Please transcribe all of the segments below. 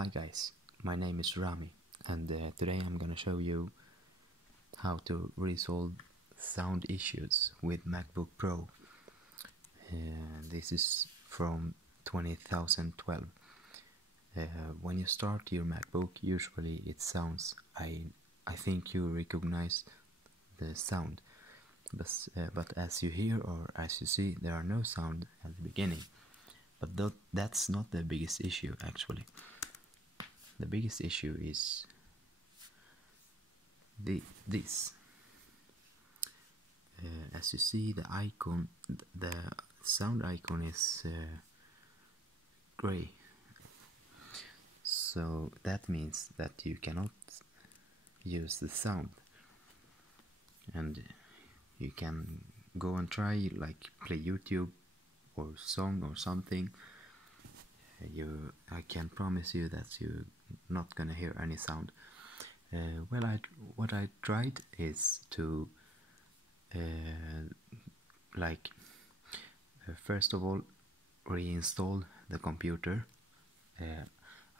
Hi guys, my name is Rami and today I'm gonna show you how to resolve sound issues with Macbook Pro. This is from 2012. When you start your MacBook, usually it sounds, I think you recognize the sound, but as you hear or as you see, there are no sound at the beginning. But that's not the biggest issue actually. The biggest issue is this. As you see, the icon, the sound icon is gray. So that means that you cannot use the sound, and you can go and try, like play YouTube or song or something. I can promise you that you're not gonna hear any sound. What I tried is to first of all reinstall the computer.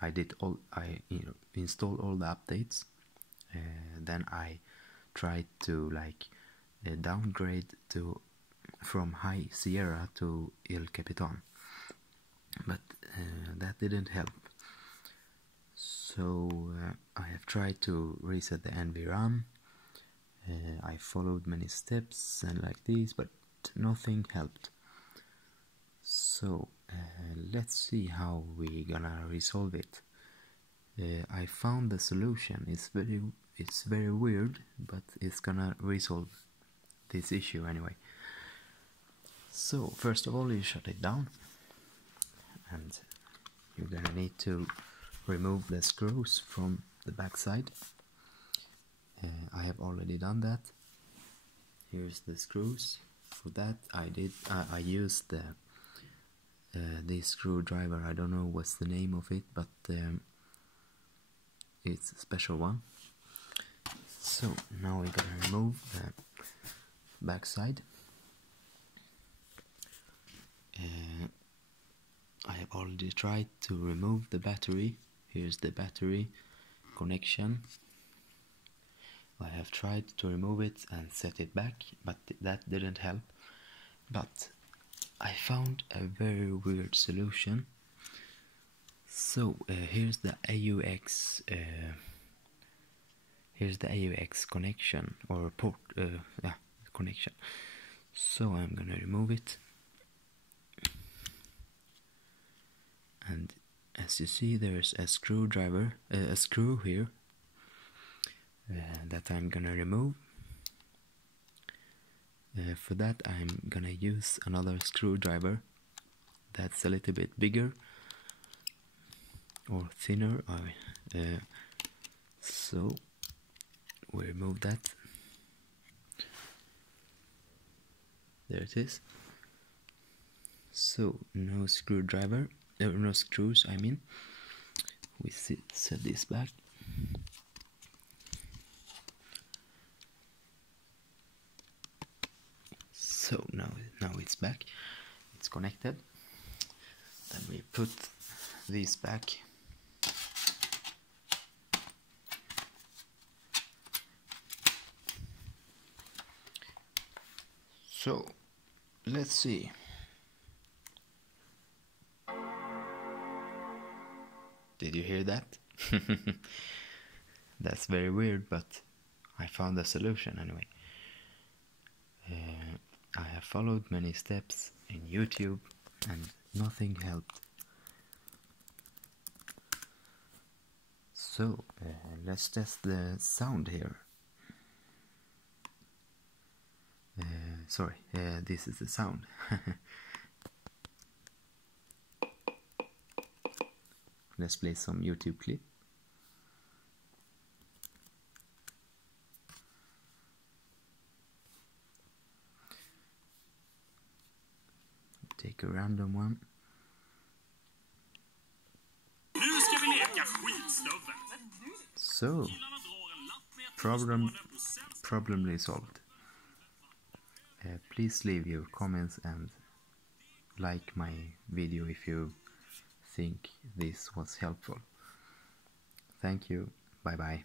I installed all the updates. Then I tried to downgrade from High Sierra to El Capitan, but that didn't help. So I have tried to reset the NVRAM. I followed many steps and like this, but nothing helped. So let's see how we gonna resolve it. I found the solution. It's very weird, but it's gonna resolve this issue anyway. So first of all, you shut it down, and you're gonna need to remove the screws from the back side. I have already done that. Here's the screws. For that I used this screwdriver. I don't know what's the name of it, but it's a special one. So now we're gonna remove the back side. I have already tried to remove the battery. Here's the battery connection. I have tried to remove it and set it back, but that didn't help. But I found a very weird solution. So here's the AUX connection, or port connection. So I'm gonna remove it, and as you see, there's a screwdriver, a screw here that I'm gonna remove. For that I'm gonna use another screwdriver that's a little bit bigger or thinner. So we remove that. There it is. So no screwdriver, no screws, I mean. We set this back. So now it's back, it's connected. Then we put these back. So let's see. Did you hear that? That's very weird, but I found a solution anyway. I have followed many steps in YouTube and nothing helped. So let's test the sound here. This is the sound. Let's play some YouTube clip. Take a random one. So, problem resolved. Please leave your comments and like my video if you think this was helpful. Thank you. Bye bye.